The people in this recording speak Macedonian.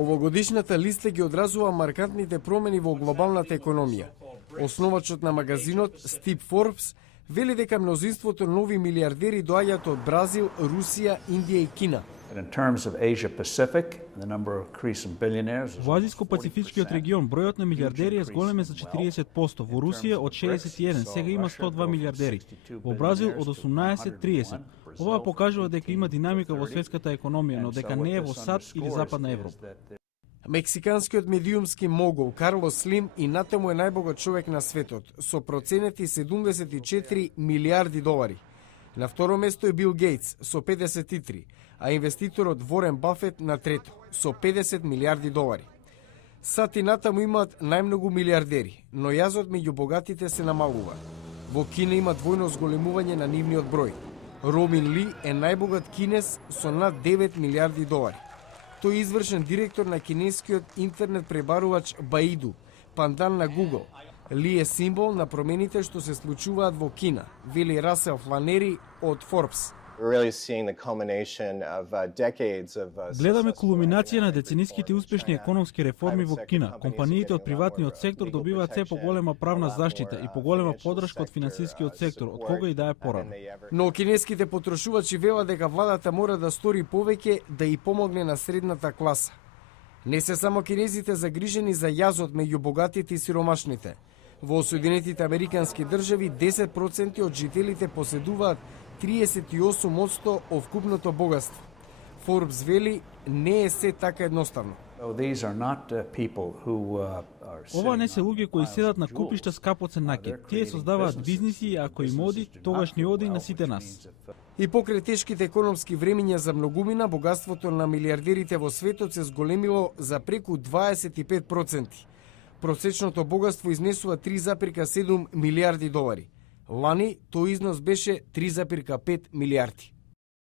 Овогодишната листа ги одразува маркантните промени во глобалната економија. Основачот на магазинот Стив Форбс вели дека мнозинството нови милиардери доаѓаат од Бразил, Русија, Индија и Кина. Во Азиско-пацифичкиот регион бројот на милиардери е зголемен за 40%, во Русија од 61, сега има 102 милиардери, во Бразил од 18-30. Ова покажува дека има динамика во светската економија, но дека не е во САД или Западна Европа. Мексиканскиот медиумски могул Карлос Слим и натаму е најбогат човек на светот, со проценети 74 милиарди долари. На второ место е Бил Гейтс со 53, а инвеститорот Ворен Бафет на трето со 50 милиарди долари. САД и натаму имаат најмногу милиардери, но јазот меѓу богатите се намалува. Во Кина има двојно зголемување на нивниот број. Робин Ли е најбогат кинез со над 9 милиарди долари. Тој е извршен директор на кинескиот интернет пребарувач Баиду, пандан на Google. Ли е символ на промените што се случуваат во Кина, вели Расел Фланери од Forbes. Гледаме кулминација на децениските успешни економски реформи во Кина. Компаниите од приватниот сектор добиваат се поголема правна заштита и поголема поддршка од финансискиот сектор, од кога и да е порано. Но кинеските потрошувачи велат дека владата мора да стори повеќе да и помогне на средната класа. Не се само кинезите загрижени за јазот меѓу богатите и сиромашните. Во Соединетите Американски држави 10% од жителите поседуваат 38% од вкупното богатство. Forbes вели не е се така едноставно. Ова не се луѓе кои седат на купишта скапоцен наки. Тие создаваат бизниси и ако им оди, тогаш ни оди на сите нас. И покрај тешките економски времиња за многумина, богатството на милиардерите во светот се зголемило за преку 25%. Просечното богатство изнесува 3,7 милиарди долари. Лани тој износ беше 3,5 милиарди.